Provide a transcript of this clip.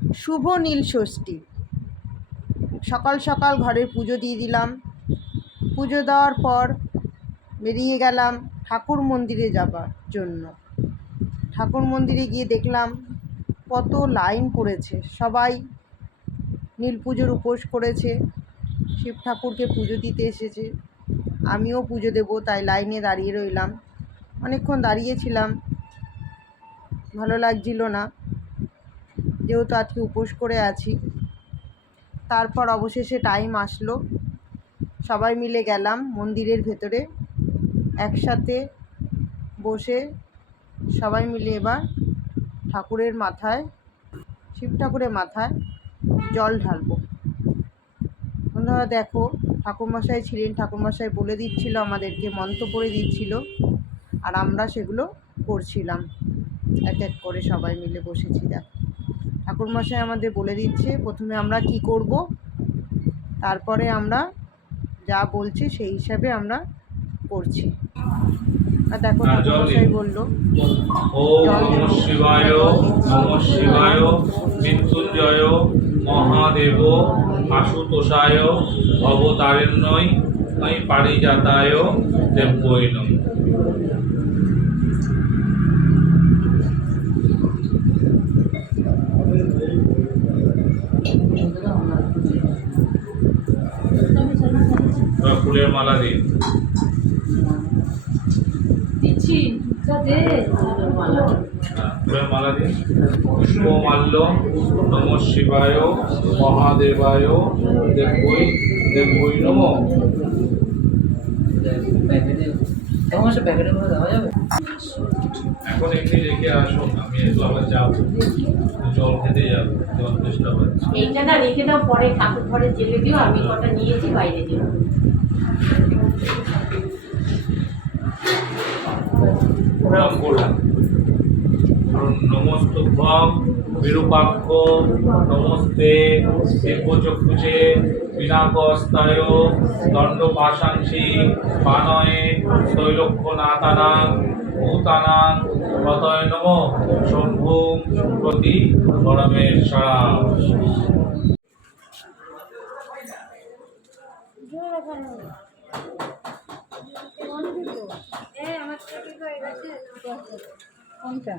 শুভ নীল ষষ্ঠী। সকাল সকাল ঘরের পুজো দিয়ে দিলাম। পুজো দেওয়ার পর বেরিয়ে গেলাম ঠাকুর মন্দিরে যাবার জন্য। ঠাকুর মন্দিরে গিয়ে দেখলাম কত লাইন পড়েছে। সবাই নীল পুজোর উপোস করেছে। শিব ঠাকুরকে পুজো দিতে এসেছে। আমিও পুজো দেবো, তাই লাইনে দাঁড়িয়ে রইলাম। অনেকক্ষণ দাঁড়িয়েছিলাম ভালো লাগছিল না। যেহেতু আজকে উপোস করে আছি, তারপর অবশেষে টাইম আসলো। সবাই মিলে গেলাম মন্দিরের ভেতরে। একসাথে বসে সবাই মিলে এবার ঠাকুরের মাথায়, শিব ঠাকুরের মাথায় জল ঢালবো। বন্ধুরা দেখো, ঠাকুরমশাই ছিলেন, ঠাকুরমশাই বলে দিচ্ছিল আমাদেরকে, মন্ত্র পড়ে দিচ্ছিল, আর আমরা সেগুলো করছিলাম। এক এক করে সবাই মিলে বসেছি, দেখো। ঠাকুরমশাই আমাদের বলে দিচ্ছে প্রথমে আমরা কি করব তারপরে আমরা যা বলছে সেই হিসাবে আমরা করছি। আর দেখো হ্যাঁ, জল ঠাকুরমশাই। বলল নম শিবায় নম শিবায় মৃত্যুঞ্জয় মহাদেব আশুতোষায় অবতারেণ্যই নৈ পারিজাতায় দেব্যই নম এবার ফুলের মালা দিন ফুলের মালা নম শিবায় মহাদেবায় নম। এখন এমনি রেখে আসো আমি একটু আবার যাব। জল খেতে যাব জল চেষ্টা পাচ্ছি এইটা না রেখে দাও পরে ঠাকুর ঘরে জেলে দিও আমি কটা নিয়েছি বাইরে দিও। নমস্তুভ্যম বিরূপাক্ষ নমস্তে দিব্যচক্ষুষে পিনাকস্তায় দণ্ডপাশাংশী পানয়ে তৈলক্ষ্যনাথানাং ভূতানাং পতয় নম শম্ভুম প্রতি পরমেশ্বরা। কখন কোনটা